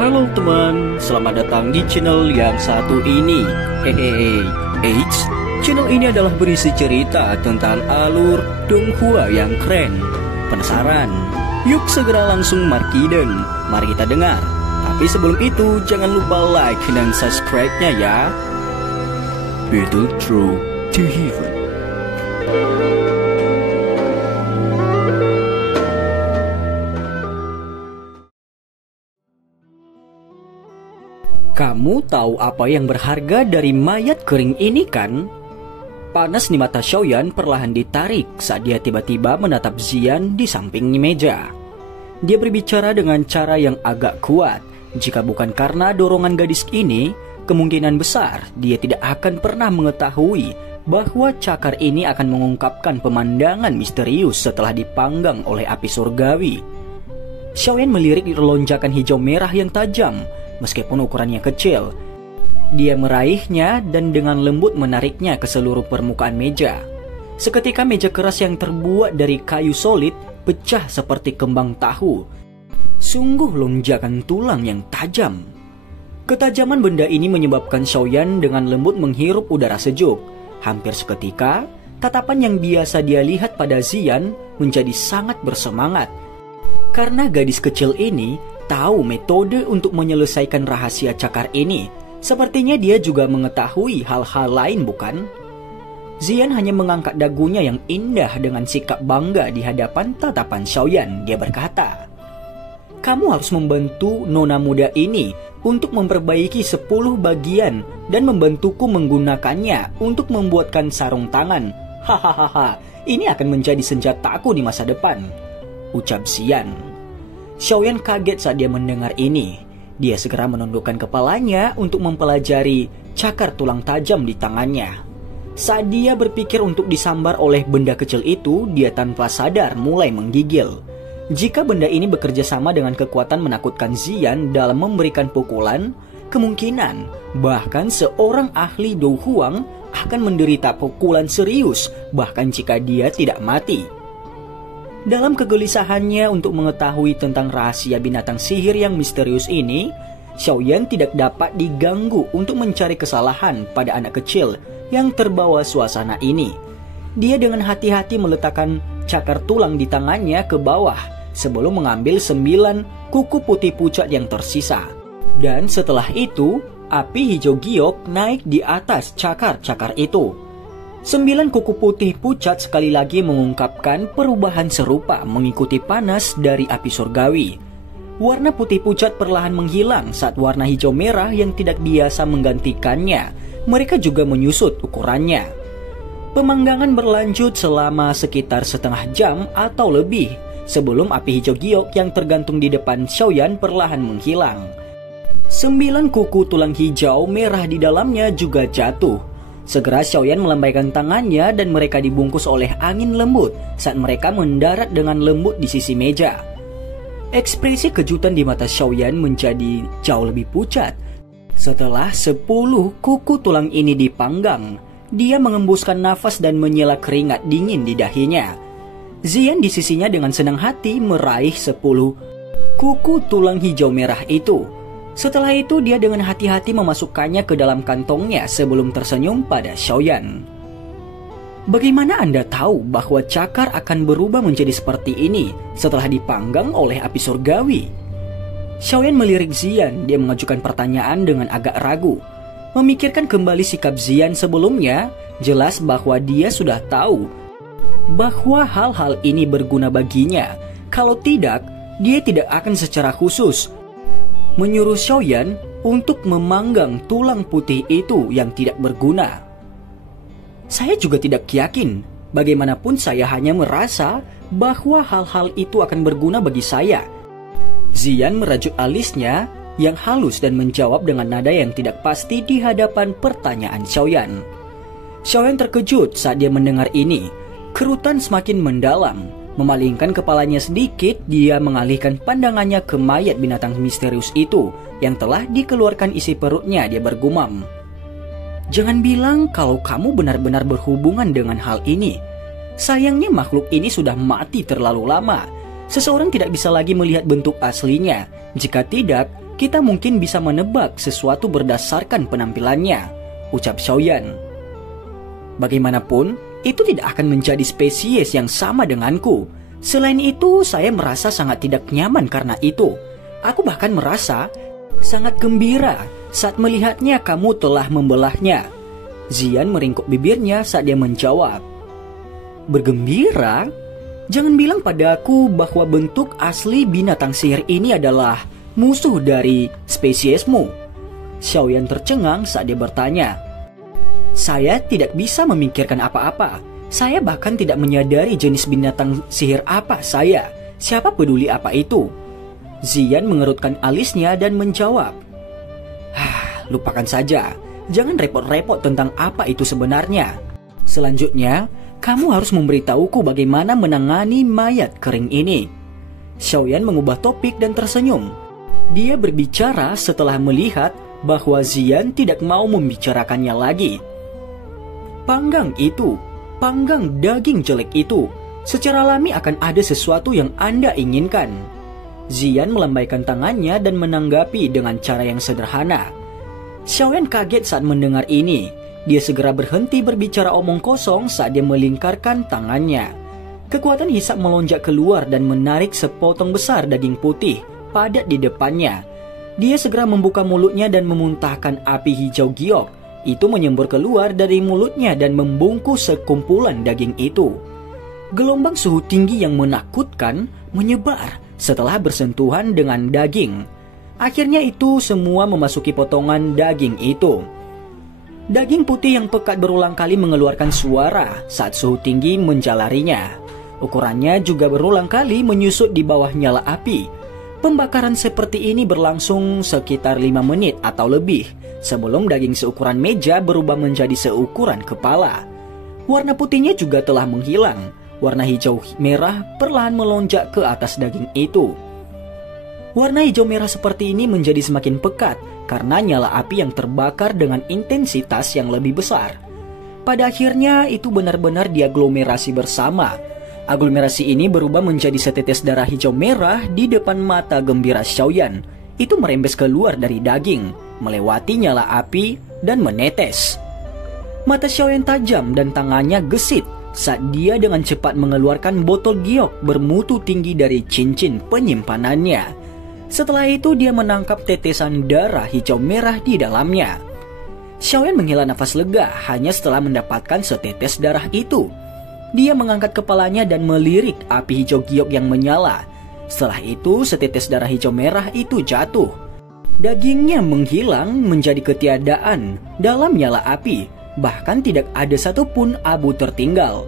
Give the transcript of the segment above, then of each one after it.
Halo teman, selamat datang di channel yang satu ini. Hehehe, channel ini adalah berisi cerita tentang alur Donghua yang keren. Penasaran? Yuk segera langsung markiden, mari kita dengar. Tapi sebelum itu, jangan lupa like dan subscribe-nya ya. Battle Through to Heaven. Kamu tahu apa yang berharga dari mayat kering ini kan? Panas di mata Xiaoyan perlahan ditarik saat dia tiba-tiba menatap Zian di samping meja. Dia berbicara dengan cara yang agak kuat. Jika bukan karena dorongan gadis ini, kemungkinan besar dia tidak akan pernah mengetahui bahwa cakar ini akan mengungkapkan pemandangan misterius setelah dipanggang oleh api surgawi. Xiaoyan melirik lonjakan hijau merah yang tajam. Meskipun ukurannya kecil, dia meraihnya dan dengan lembut menariknya ke seluruh permukaan meja. Seketika meja keras yang terbuat dari kayu solid pecah seperti kembang tahu. Sungguh lonjakan tulang yang tajam. Ketajaman benda ini menyebabkan Xiaoyan dengan lembut menghirup udara sejuk. Hampir seketika, tatapan yang biasa dia lihat pada Zian menjadi sangat bersemangat. Karena gadis kecil ini tahu metode untuk menyelesaikan rahasia cakar ini. Sepertinya dia juga mengetahui hal-hal lain, bukan? Zian hanya mengangkat dagunya yang indah dengan sikap bangga di hadapan tatapan Xiaoyan. Dia berkata, "Kamu harus membantu nona muda ini untuk memperbaiki 10 bagian dan membantuku menggunakannya untuk membuatkan sarung tangan. Hahaha, ini akan menjadi senjataku di masa depan," ucap Zian. Xiaoyan kaget saat dia mendengar ini. Dia segera menundukkan kepalanya untuk mempelajari cakar tulang tajam di tangannya. Saat dia berpikir untuk disambar oleh benda kecil itu, dia tanpa sadar mulai menggigil. Jika benda ini bekerja sama dengan kekuatan menakutkan Zian dalam memberikan pukulan, kemungkinan bahkan seorang ahli Dou Huang akan menderita pukulan serius, bahkan jika dia tidak mati. Dalam kegelisahannya untuk mengetahui tentang rahasia binatang sihir yang misterius ini, Xiaoyan tidak dapat diganggu untuk mencari kesalahan pada anak kecil yang terbawa suasana ini. Dia dengan hati-hati meletakkan cakar tulang di tangannya ke bawah sebelum mengambil 9 kuku putih pucat yang tersisa. Dan setelah itu, api hijau giok naik di atas cakar-cakar itu. 9 kuku putih pucat sekali lagi mengungkapkan perubahan serupa mengikuti panas dari api surgawi. Warna putih pucat perlahan menghilang saat warna hijau merah yang tidak biasa menggantikannya. Mereka juga menyusut ukurannya. Pemanggangan berlanjut selama sekitar setengah jam atau lebih sebelum api hijau giok yang tergantung di depan Xiaoyan perlahan menghilang. 9 kuku tulang hijau merah di dalamnya juga jatuh. Segera Xiaoyan melambaikan tangannya dan mereka dibungkus oleh angin lembut saat mereka mendarat dengan lembut di sisi meja. Ekspresi kejutan di mata Xiaoyan menjadi jauh lebih pucat. Setelah 10 kuku tulang ini dipanggang, dia mengembuskan nafas dan menyela keringat dingin di dahinya. Zian di sisinya dengan senang hati meraih 10 kuku tulang hijau merah itu. Setelah itu dia dengan hati-hati memasukkannya ke dalam kantongnya sebelum tersenyum pada Xiaoyan. "Bagaimana Anda tahu bahwa cakar akan berubah menjadi seperti ini setelah dipanggang oleh api surgawi?" Xiaoyan melirik Zian. Dia mengajukan pertanyaan dengan agak ragu. Memikirkan kembali sikap Zian sebelumnya, jelas bahwa dia sudah tahu bahwa hal-hal ini berguna baginya. Kalau tidak, dia tidak akan secara khusus menyuruh Xiaoyan untuk memanggang tulang putih itu yang tidak berguna. "Saya juga tidak yakin. Bagaimanapun saya hanya merasa bahwa hal-hal itu akan berguna bagi saya." Zian merajuk alisnya yang halus dan menjawab dengan nada yang tidak pasti di hadapan pertanyaan Xiaoyan. Xiaoyan terkejut saat dia mendengar ini. Kerutan semakin mendalam. Memalingkan kepalanya sedikit, dia mengalihkan pandangannya ke mayat binatang misterius itu yang telah dikeluarkan isi perutnya. Dia bergumam, "Jangan bilang kalau kamu benar-benar berhubungan dengan hal ini. Sayangnya makhluk ini sudah mati terlalu lama. Seseorang tidak bisa lagi melihat bentuk aslinya. Jika tidak, kita mungkin bisa menebak sesuatu berdasarkan penampilannya, ucap Xiaoyan. Bagaimanapun, itu tidak akan menjadi spesies yang sama denganku. Selain itu, saya merasa sangat tidak nyaman karena itu. Aku bahkan merasa sangat gembira saat melihatnya kamu telah membelahnya. Zian meringkuk bibirnya saat dia menjawab. Bergembira? Jangan bilang padaku bahwa bentuk asli binatang sihir ini adalah musuh dari spesiesmu. Xiaoyan tercengang saat dia bertanya. Saya tidak bisa memikirkan apa-apa. Saya bahkan tidak menyadari jenis binatang sihir apa saya. Siapa peduli apa itu? Zian mengerutkan alisnya dan menjawab. Lupakan saja. Jangan repot-repot tentang apa itu sebenarnya. Selanjutnya, kamu harus memberitahuku bagaimana menangani mayat kering ini. Xiaoyan mengubah topik dan tersenyum. Dia berbicara setelah melihat bahwa Zian tidak mau membicarakannya lagi. Panggang daging jelek itu. Secara alami akan ada sesuatu yang Anda inginkan. Zian melambaikan tangannya dan menanggapi dengan cara yang sederhana. Xiaoyan kaget saat mendengar ini. Dia segera berhenti berbicara omong kosong saat dia melingkarkan tangannya. Kekuatan hisap melonjak keluar dan menarik sepotong besar daging putih padat di depannya. Dia segera membuka mulutnya dan memuntahkan api hijau giok. Itu menyembur keluar dari mulutnya dan membungkus sekumpulan daging itu. Gelombang suhu tinggi yang menakutkan menyebar setelah bersentuhan dengan daging. Akhirnya itu semua memasuki potongan daging itu. Daging putih yang pekat berulang kali mengeluarkan suara saat suhu tinggi menjalarinya. Ukurannya juga berulang kali menyusut di bawah nyala api. Pembakaran seperti ini berlangsung sekitar 5 menit atau lebih sebelum daging seukuran meja berubah menjadi seukuran kepala. Warna putihnya juga telah menghilang. Warna hijau merah perlahan melonjak ke atas daging itu. Warna hijau merah seperti ini menjadi semakin pekat karena nyala api yang terbakar dengan intensitas yang lebih besar. Pada akhirnya itu benar-benar diaglomerasi bersama. Aglomerasi ini berubah menjadi setetes darah hijau merah di depan mata gembira Xiaoyan. Itu merembes keluar dari daging, melewati nyala api, dan menetes. Mata Xiaoyan tajam dan tangannya gesit saat dia dengan cepat mengeluarkan botol giok bermutu tinggi dari cincin penyimpanannya. Setelah itu dia menangkap tetesan darah hijau merah di dalamnya. Xiaoyan menghela nafas lega hanya setelah mendapatkan setetes darah itu. Dia mengangkat kepalanya dan melirik api hijau giok yang menyala. Setelah itu setetes darah hijau merah itu jatuh. Dagingnya menghilang menjadi ketiadaan dalam nyala api. Bahkan tidak ada satupun abu tertinggal.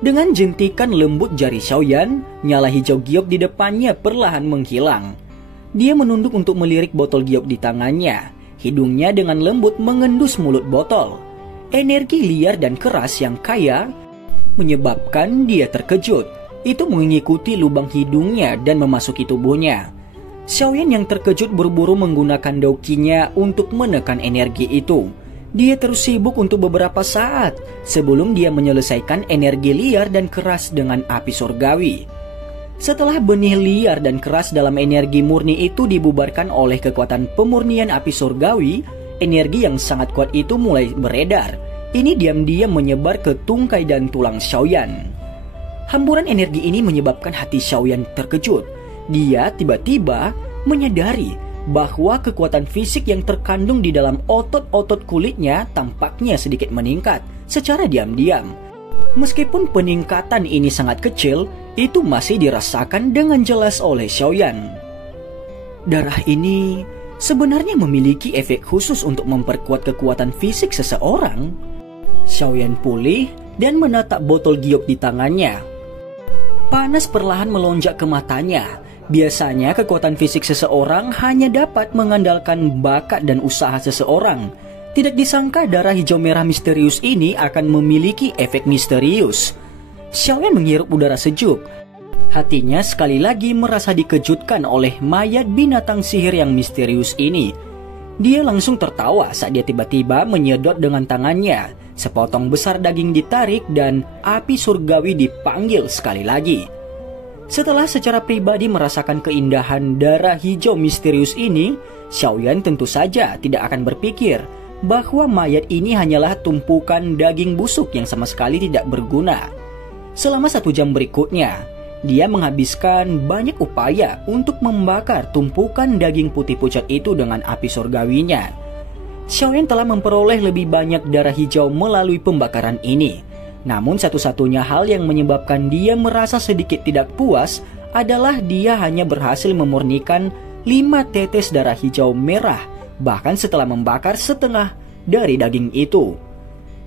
Dengan jentikan lembut jari Xiaoyan, nyala hijau giok di depannya perlahan menghilang. Dia menunduk untuk melirik botol giok di tangannya. Hidungnya dengan lembut mengendus mulut botol. Energi liar dan keras yang kaya menyebabkan dia terkejut. Itu mengikuti lubang hidungnya dan memasuki tubuhnya. Xiaoyan yang terkejut buru-buru menggunakan dokinya untuk menekan energi itu. Dia terus sibuk untuk beberapa saat sebelum dia menyelesaikan energi liar dan keras dengan api surgawi. Setelah benih liar dan keras dalam energi murni itu dibubarkan oleh kekuatan pemurnian api surgawi, energi yang sangat kuat itu mulai beredar. Ini diam-diam menyebar ke tungkai dan tulang Xiaoyan. Hamburan energi ini menyebabkan hati Xiaoyan terkejut. Dia tiba-tiba menyadari bahwa kekuatan fisik yang terkandung di dalam otot-otot kulitnya tampaknya sedikit meningkat secara diam-diam. Meskipun peningkatan ini sangat kecil, itu masih dirasakan dengan jelas oleh Xiaoyan. Darah ini sebenarnya memiliki efek khusus untuk memperkuat kekuatan fisik seseorang. Xiaoyan pulih dan menatap botol giok di tangannya. Panas perlahan melonjak ke matanya. Biasanya kekuatan fisik seseorang hanya dapat mengandalkan bakat dan usaha seseorang. Tidak disangka darah hijau merah misterius ini akan memiliki efek misterius. Xiaoyan menghirup udara sejuk. Hatinya sekali lagi merasa dikejutkan oleh mayat binatang sihir yang misterius ini. Dia langsung tertawa saat dia tiba-tiba menyedot dengan tangannya. Sepotong besar daging ditarik dan api surgawi dipanggil sekali lagi. Setelah secara pribadi merasakan keindahan darah hijau misterius ini, Xiaoyan tentu saja tidak akan berpikir bahwa mayat ini hanyalah tumpukan daging busuk yang sama sekali tidak berguna. Selama 1 jam berikutnya, dia menghabiskan banyak upaya untuk membakar tumpukan daging putih pucat itu dengan api surgawinya. Xiaoyan telah memperoleh lebih banyak darah hijau melalui pembakaran ini. Namun satu-satunya hal yang menyebabkan dia merasa sedikit tidak puas adalah dia hanya berhasil memurnikan 5 tetes darah hijau merah, bahkan setelah membakar setengah dari daging itu.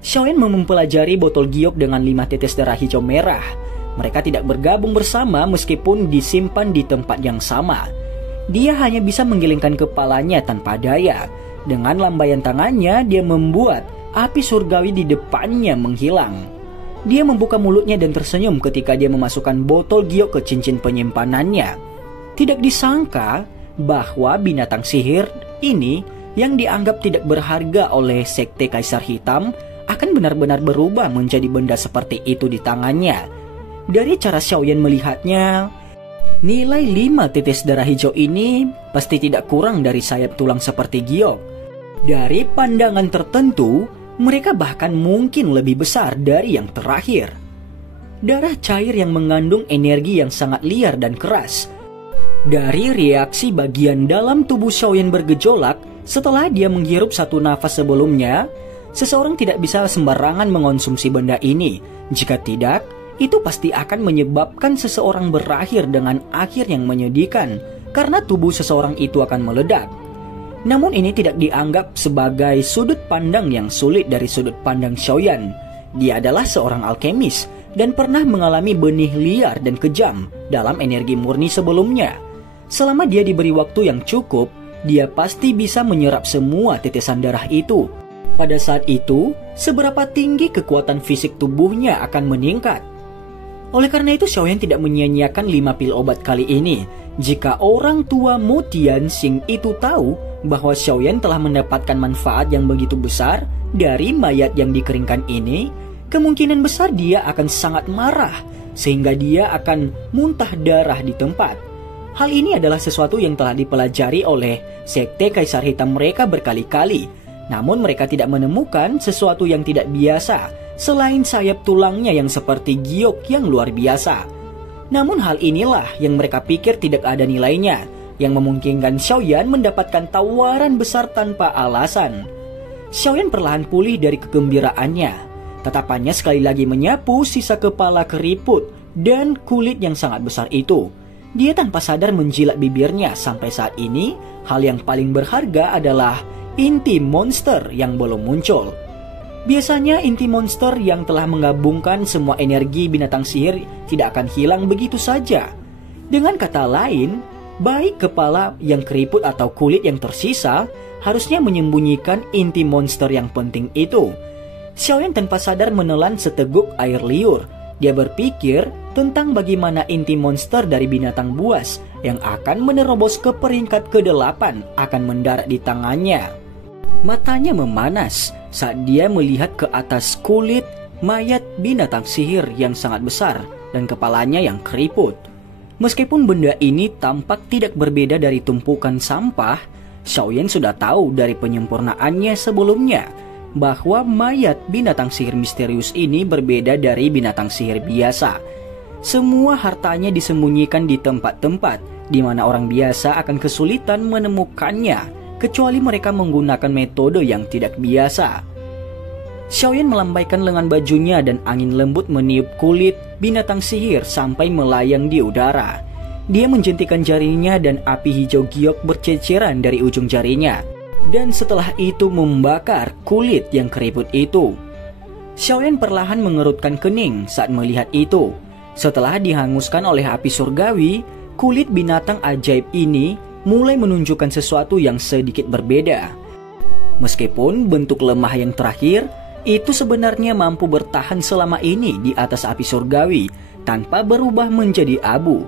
Xiaoyan mempelajari botol giok dengan 5 tetes darah hijau merah. Mereka tidak bergabung bersama meskipun disimpan di tempat yang sama. Dia hanya bisa menggelengkan kepalanya tanpa daya. Dengan lambaian tangannya, dia membuat api surgawi di depannya menghilang. Dia membuka mulutnya dan tersenyum ketika dia memasukkan botol giok ke cincin penyimpanannya. Tidak disangka bahwa binatang sihir ini yang dianggap tidak berharga oleh Sekte Kaisar Hitam akan benar-benar berubah menjadi benda seperti itu di tangannya. Dari cara Xiaoyan melihatnya, nilai 5 tetes darah hijau ini pasti tidak kurang dari sayap tulang seperti giok. Dari pandangan tertentu, mereka bahkan mungkin lebih besar dari yang terakhir. Darah cair yang mengandung energi yang sangat liar dan keras. Dari reaksi bagian dalam tubuh Xiaoyan bergejolak setelah dia menghirup 1 nafas sebelumnya, seseorang tidak bisa sembarangan mengonsumsi benda ini. Jika tidak, itu pasti akan menyebabkan seseorang berakhir dengan akhir yang menyedihkan karena tubuh seseorang itu akan meledak. Namun ini tidak dianggap sebagai sudut pandang yang sulit dari sudut pandang Xiaoyan. Dia adalah seorang alkemis dan pernah mengalami benih liar dan kejam dalam energi murni sebelumnya. Selama dia diberi waktu yang cukup, dia pasti bisa menyerap semua tetesan darah itu. Pada saat itu, seberapa tinggi kekuatan fisik tubuhnya akan meningkat. Oleh karena itu, Xiaoyan tidak menyia-nyiakan 5 pil obat kali ini. Jika orang tua Mo Tianxing itu tahu bahwa Xiaoyan telah mendapatkan manfaat yang begitu besar dari mayat yang dikeringkan ini, kemungkinan besar dia akan sangat marah sehingga dia akan muntah darah di tempat. Hal ini adalah sesuatu yang telah dipelajari oleh Sekte Kaisar Hitam mereka berkali-kali. Namun mereka tidak menemukan sesuatu yang tidak biasa selain sayap tulangnya yang seperti giok yang luar biasa. Namun hal inilah yang mereka pikir tidak ada nilainya, yang memungkinkan Xiaoyan mendapatkan tawaran besar tanpa alasan. Xiaoyan perlahan pulih dari kegembiraannya. Tatapannya sekali lagi menyapu sisa kepala keriput dan kulit yang sangat besar itu. Dia tanpa sadar menjilat bibirnya. Sampai saat ini, hal yang paling berharga adalah inti monster yang belum muncul. Biasanya inti monster yang telah menggabungkan semua energi binatang sihir tidak akan hilang begitu saja. Dengan kata lain, baik kepala yang keriput atau kulit yang tersisa harusnya menyembunyikan inti monster yang penting itu. Xiaoyan tanpa sadar menelan seteguk air liur. Dia berpikir tentang bagaimana inti monster dari binatang buas yang akan menerobos ke peringkat ke-8 akan mendarat di tangannya. Matanya memanas saat dia melihat ke atas kulit mayat binatang sihir yang sangat besar dan kepalanya yang keriput. Meskipun benda ini tampak tidak berbeda dari tumpukan sampah, Xiaoyan sudah tahu dari penyempurnaannya sebelumnya bahwa mayat binatang sihir misterius ini berbeda dari binatang sihir biasa. Semua hartanya disembunyikan di tempat-tempat di mana orang biasa akan kesulitan menemukannya kecuali mereka menggunakan metode yang tidak biasa. Xiaoyan melambaikan lengan bajunya dan angin lembut meniup kulit binatang sihir sampai melayang di udara. Dia menjentikan jarinya dan api hijau giok berceceran dari ujung jarinya. Dan setelah itu membakar kulit yang keriput itu. Xiaoyan perlahan mengerutkan kening saat melihat itu. Setelah dihanguskan oleh api surgawi, kulit binatang ajaib ini mulai menunjukkan sesuatu yang sedikit berbeda. Meskipun bentuk lemah yang terakhir itu sebenarnya mampu bertahan selama ini di atas api surgawi tanpa berubah menjadi abu.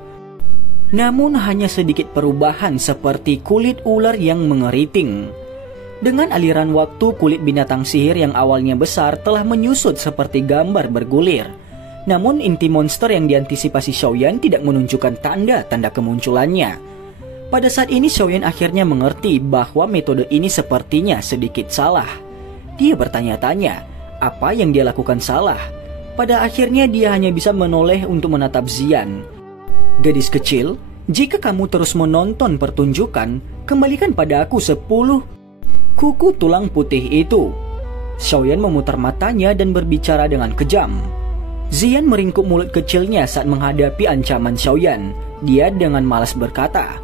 Namun hanya sedikit perubahan seperti kulit ular yang mengeriting. Dengan aliran waktu, kulit binatang sihir yang awalnya besar telah menyusut seperti gambar bergulir. Namun inti monster yang diantisipasi Xiaoyan tidak menunjukkan tanda-tanda kemunculannya. Pada saat ini Xiaoyan akhirnya mengerti bahwa metode ini sepertinya sedikit salah. Dia bertanya-tanya, apa yang dia lakukan salah? Pada akhirnya dia hanya bisa menoleh untuk menatap Xian. Gadis kecil, jika kamu terus menonton pertunjukan, kembalikan pada aku 10 kuku tulang putih itu. Xiaoyan memutar matanya dan berbicara dengan kejam. Xian meringkuk mulut kecilnya saat menghadapi ancaman Xiaoyan. Dia dengan malas berkata,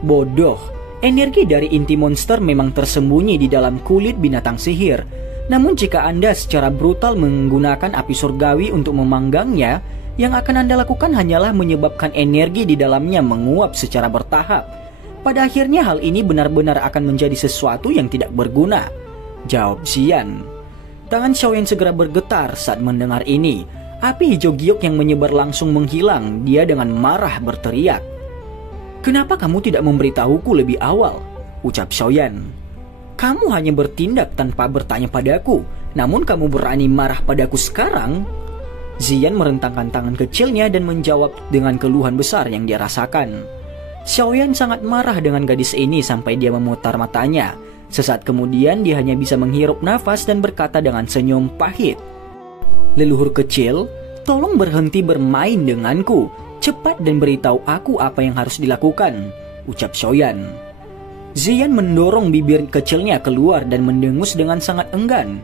"Bodoh, energi dari inti monster memang tersembunyi di dalam kulit binatang sihir. Namun jika Anda secara brutal menggunakan api surgawi untuk memanggangnya, yang akan Anda lakukan hanyalah menyebabkan energi di dalamnya menguap secara bertahap. Pada akhirnya hal ini benar-benar akan menjadi sesuatu yang tidak berguna," jawab Xian. Tangan Xiaoyan segera bergetar saat mendengar ini. Api hijau giok yang menyebar langsung menghilang. Dia dengan marah berteriak, "Kenapa kamu tidak memberitahuku lebih awal?" ucap Xiaoyan. "Kamu hanya bertindak tanpa bertanya padaku, namun kamu berani marah padaku sekarang?" Xian merentangkan tangan kecilnya dan menjawab dengan keluhan besar yang dia rasakan. Xiaoyan sangat marah dengan gadis ini sampai dia memutar matanya. Sesaat kemudian dia hanya bisa menghirup nafas dan berkata dengan senyum pahit, "Leluhur kecil, tolong berhenti bermain denganku. Cepat dan beritahu aku apa yang harus dilakukan," ucap Xiaoyan. Xian mendorong bibir kecilnya keluar dan mendengus dengan sangat enggan.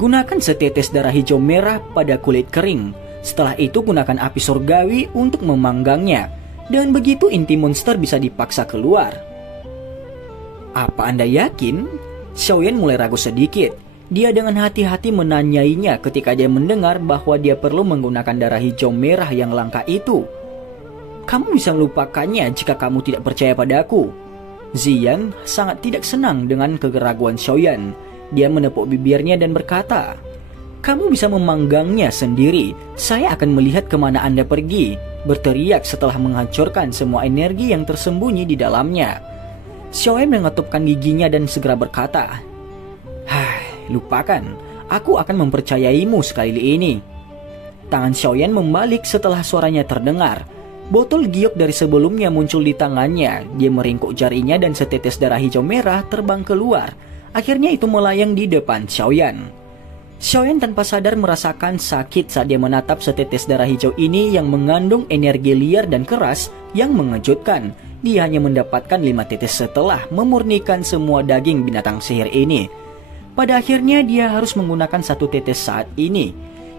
"Gunakan setetes darah hijau merah pada kulit kering. Setelah itu gunakan api surgawi untuk memanggangnya. Dengan begitu inti monster bisa dipaksa keluar." "Apa Anda yakin?" Xiaoyan mulai ragu sedikit. Dia dengan hati-hati menanyainya ketika dia mendengar bahwa dia perlu menggunakan darah hijau merah yang langka itu. "Kamu bisa melupakannya jika kamu tidak percaya padaku." Xian sangat tidak senang dengan keraguan Xiaoyan. Dia menepuk bibirnya dan berkata, "Kamu bisa memanggangnya sendiri. Saya akan melihat kemana Anda pergi," berteriak setelah menghancurkan semua energi yang tersembunyi di dalamnya. Xiaoyan mengetupkan giginya dan segera berkata, "Lupakan, aku akan mempercayaimu sekali ini." Tangan Xiaoyan membalik setelah suaranya terdengar. Botol giok dari sebelumnya muncul di tangannya. Dia meringkuk jarinya dan setetes darah hijau merah terbang keluar. Akhirnya itu melayang di depan Xiaoyan. Xiaoyan tanpa sadar merasakan sakit saat dia menatap setetes darah hijau ini yang mengandung energi liar dan keras yang mengejutkan. Dia hanya mendapatkan 5 tetes setelah memurnikan semua daging binatang sihir ini. Pada akhirnya dia harus menggunakan 1 tetes saat ini.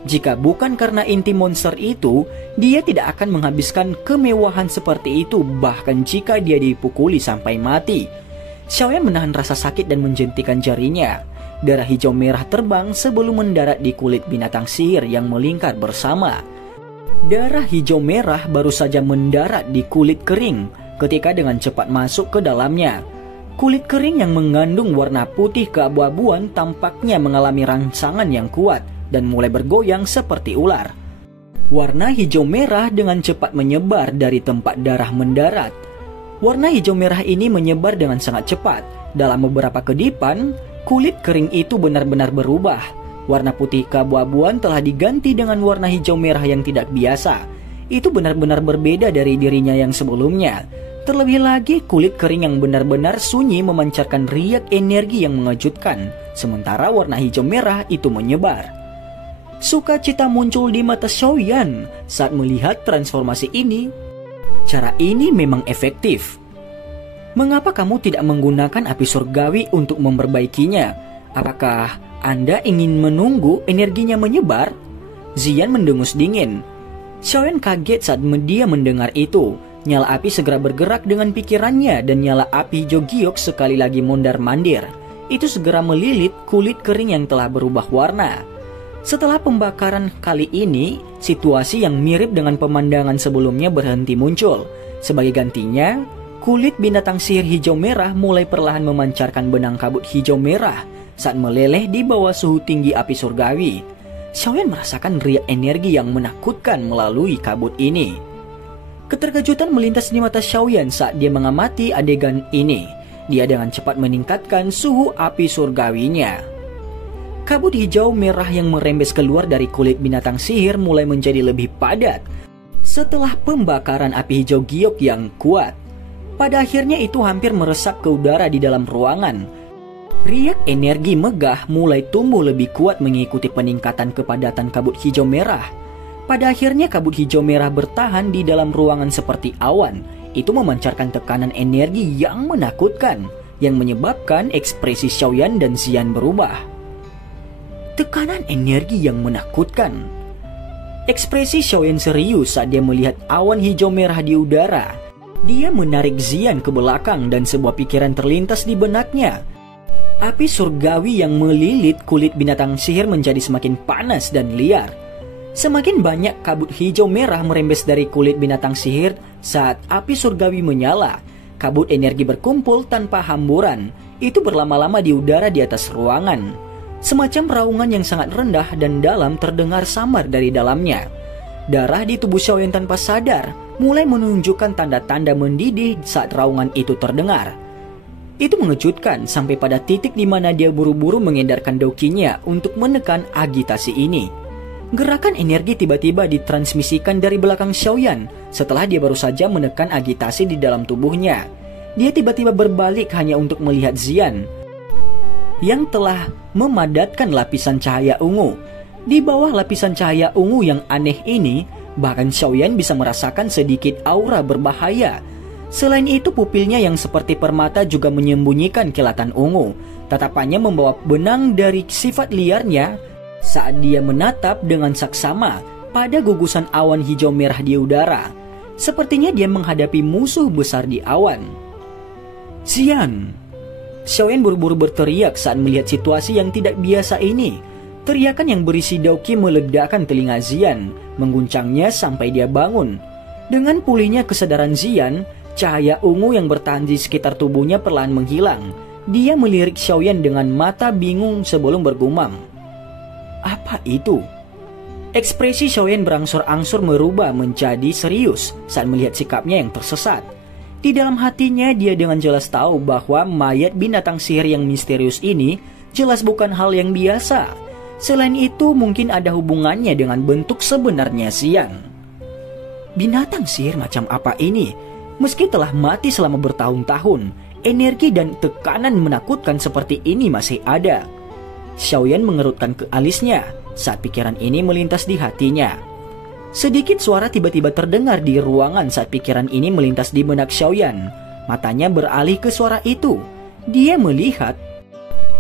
Jika bukan karena inti monster itu, dia tidak akan menghabiskan kemewahan seperti itu bahkan jika dia dipukuli sampai mati. Xiaoyan menahan rasa sakit dan menjentikan jarinya. Darah hijau merah terbang sebelum mendarat di kulit binatang sihir yang melingkar bersama. Darah hijau merah baru saja mendarat di kulit kering ketika dengan cepat masuk ke dalamnya. Kulit kering yang mengandung warna putih keabu-abuan tampaknya mengalami rangsangan yang kuat dan mulai bergoyang seperti ular. Warna hijau merah dengan cepat menyebar dari tempat darah mendarat. Warna hijau merah ini menyebar dengan sangat cepat. Dalam beberapa kedipan, kulit kering itu benar-benar berubah. Warna putih keabu-abuan telah diganti dengan warna hijau merah yang tidak biasa. Itu benar-benar berbeda dari dirinya yang sebelumnya. Terlebih lagi, kulit kering yang benar-benar sunyi memancarkan riak energi yang mengejutkan, sementara warna hijau merah itu menyebar. Sukacita muncul di mata Xiaoyan saat melihat transformasi ini. Cara ini memang efektif. "Mengapa kamu tidak menggunakan api surgawi untuk memperbaikinya? Apakah Anda ingin menunggu energinya menyebar?" Xian mendengus dingin. Xiaoyan kaget saat dia mendengar itu. Nyala api segera bergerak dengan pikirannya dan nyala api hijau giok sekali lagi mondar-mandir. Itu segera melilit kulit kering yang telah berubah warna. Setelah pembakaran kali ini, situasi yang mirip dengan pemandangan sebelumnya berhenti muncul. Sebagai gantinya, kulit binatang sihir hijau merah mulai perlahan memancarkan benang kabut hijau merah saat meleleh di bawah suhu tinggi api surgawi. Xiaoyan merasakan riak energi yang menakutkan melalui kabut ini. Keterkejutan melintas di mata Xiaoyan saat dia mengamati adegan ini. Dia dengan cepat meningkatkan suhu api surgawinya. Kabut hijau merah yang merembes keluar dari kulit binatang sihir mulai menjadi lebih padat setelah pembakaran api hijau giok yang kuat. Pada akhirnya itu hampir meresap ke udara di dalam ruangan. Riak energi megah mulai tumbuh lebih kuat mengikuti peningkatan kepadatan kabut hijau merah. Pada akhirnya kabut hijau merah bertahan di dalam ruangan seperti awan. Itu memancarkan tekanan energi yang menakutkan, yang menyebabkan ekspresi Xiaoyan dan Xian berubah. Tekanan energi yang menakutkan. Ekspresi Xiaoyan serius saat dia melihat awan hijau merah di udara. Dia menarik Xian ke belakang dan sebuah pikiran terlintas di benaknya. Api surgawi yang melilit kulit binatang sihir menjadi semakin panas dan liar. Semakin banyak kabut hijau merah merembes dari kulit binatang sihir saat api surgawi menyala. Kabut energi berkumpul tanpa hamburan. Itu berlama-lama di udara di atas ruangan. Semacam raungan yang sangat rendah dan dalam terdengar samar dari dalamnya. Darah di tubuh Xiaoyan tanpa sadar mulai menunjukkan tanda-tanda mendidih saat raungan itu terdengar. Itu mengejutkan sampai pada titik di mana dia buru-buru mengedarkan dokinya untuk menekan agitasi ini. Gerakan energi tiba-tiba ditransmisikan dari belakang Xiaoyan setelah dia baru saja menekan agitasi di dalam tubuhnya. Dia tiba-tiba berbalik hanya untuk melihat Xian yang telah memadatkan lapisan cahaya ungu. Di bawah lapisan cahaya ungu yang aneh ini, bahkan Xiaoyan bisa merasakan sedikit aura berbahaya. Selain itu, pupilnya yang seperti permata juga menyembunyikan kilatan ungu. Tatapannya membawa benang dari sifat liarnya saat dia menatap dengan saksama pada gugusan awan hijau merah di udara. Sepertinya dia menghadapi musuh besar di awan. Xian! Xiaoyan buru-buru berteriak saat melihat situasi yang tidak biasa ini. Teriakan yang berisi dauki meledakkan telinga Xian, mengguncangnya sampai dia bangun. Dengan pulihnya kesadaran Xian, cahaya ungu yang bertahan di sekitar tubuhnya perlahan menghilang. Dia melirik Xiaoyan dengan mata bingung sebelum bergumam. Apa itu? Ekspresi Xiaoyan berangsur-angsur merubah menjadi serius saat melihat sikapnya yang tersesat. Di dalam hatinya dia dengan jelas tahu bahwa mayat binatang sihir yang misterius ini jelas bukan hal yang biasa. Selain itu mungkin ada hubungannya dengan bentuk sebenarnya Xian. Binatang sihir macam apa ini? Meski telah mati selama bertahun-tahun, energi dan tekanan menakutkan seperti ini masih ada. Xiaoyan mengerutkan ke alisnya saat pikiran ini melintas di hatinya. Sedikit suara tiba-tiba terdengar di ruangan saat pikiran ini melintas di benak Xiaoyan. Matanya beralih ke suara itu. Dia melihat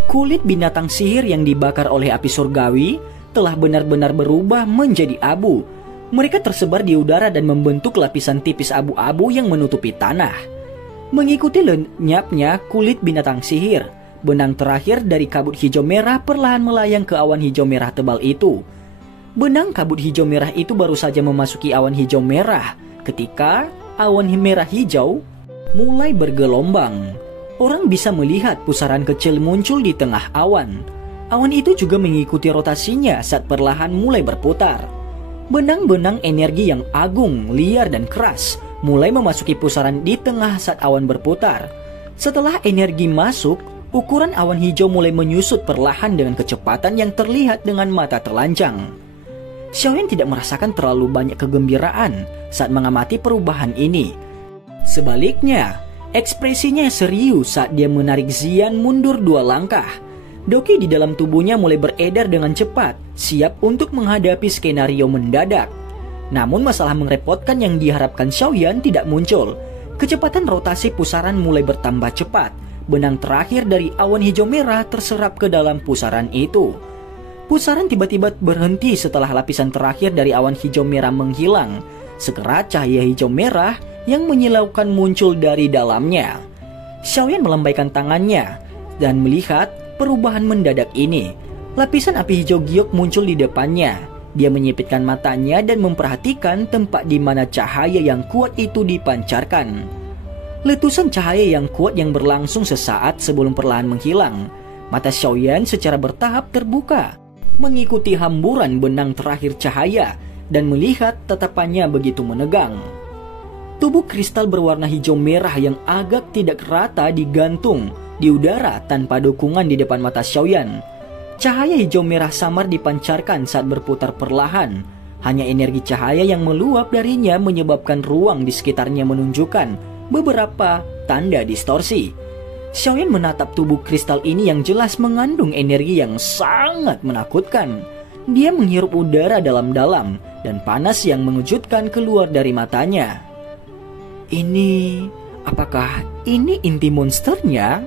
kulit binatang sihir yang dibakar oleh api surgawi telah benar-benar berubah menjadi abu. Mereka tersebar di udara dan membentuk lapisan tipis abu-abu yang menutupi tanah. Mengikuti lenyapnya kulit binatang sihir, benang terakhir dari kabut hijau merah perlahan melayang ke awan hijau merah tebal itu. Benang kabut hijau merah itu baru saja memasuki awan hijau merah ketika awan merah hijau mulai bergelombang. Orang bisa melihat pusaran kecil muncul di tengah awan. Awan itu juga mengikuti rotasinya saat perlahan mulai berputar. Benang-benang energi yang agung, liar dan keras mulai memasuki pusaran di tengah saat awan berputar. Setelah energi masuk, ukuran awan hijau mulai menyusut perlahan dengan kecepatan yang terlihat dengan mata telanjang. Xiaoyan tidak merasakan terlalu banyak kegembiraan saat mengamati perubahan ini. Sebaliknya, ekspresinya serius saat dia menarik Xian mundur 2 langkah. Doki di dalam tubuhnya mulai beredar dengan cepat, siap untuk menghadapi skenario mendadak. Namun masalah merepotkan yang diharapkan Xiaoyan tidak muncul. Kecepatan rotasi pusaran mulai bertambah cepat. Benang terakhir dari awan hijau merah terserap ke dalam pusaran itu. Pusaran tiba-tiba berhenti setelah lapisan terakhir dari awan hijau merah menghilang. Sekerat cahaya hijau merah yang menyilaukan muncul dari dalamnya. Xiaoyan melambaikan tangannya dan melihat perubahan mendadak ini. Lapisan api hijau giok muncul di depannya. Dia menyipitkan matanya dan memperhatikan tempat di mana cahaya yang kuat itu dipancarkan. Letusan cahaya yang kuat yang berlangsung sesaat sebelum perlahan menghilang. Mata Xiaoyan secara bertahap terbuka, mengikuti hamburan benang terakhir cahaya dan melihat tatapannya begitu menegang. Tubuh kristal berwarna hijau merah yang agak tidak rata digantung di udara tanpa dukungan di depan mata Xiaoyan. Cahaya hijau merah samar dipancarkan saat berputar perlahan. Hanya energi cahaya yang meluap darinya menyebabkan ruang di sekitarnya menunjukkan beberapa tanda distorsi. Xiaoyan menatap tubuh kristal ini yang jelas mengandung energi yang sangat menakutkan. Dia menghirup udara dalam-dalam dan panas yang mengejutkan keluar dari matanya. Apakah ini inti monsternya?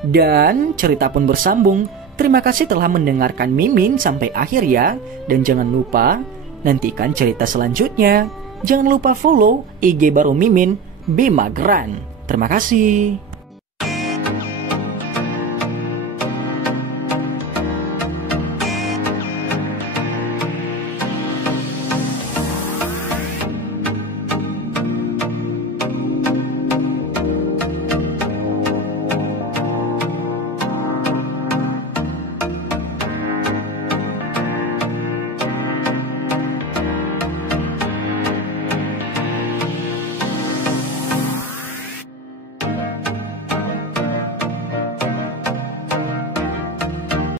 Dan cerita pun bersambung. Terima kasih telah mendengarkan Mimin sampai akhir ya. Dan jangan lupa nantikan cerita selanjutnya. Jangan lupa follow IG baru Mimin, Bima Gran. Terima kasih.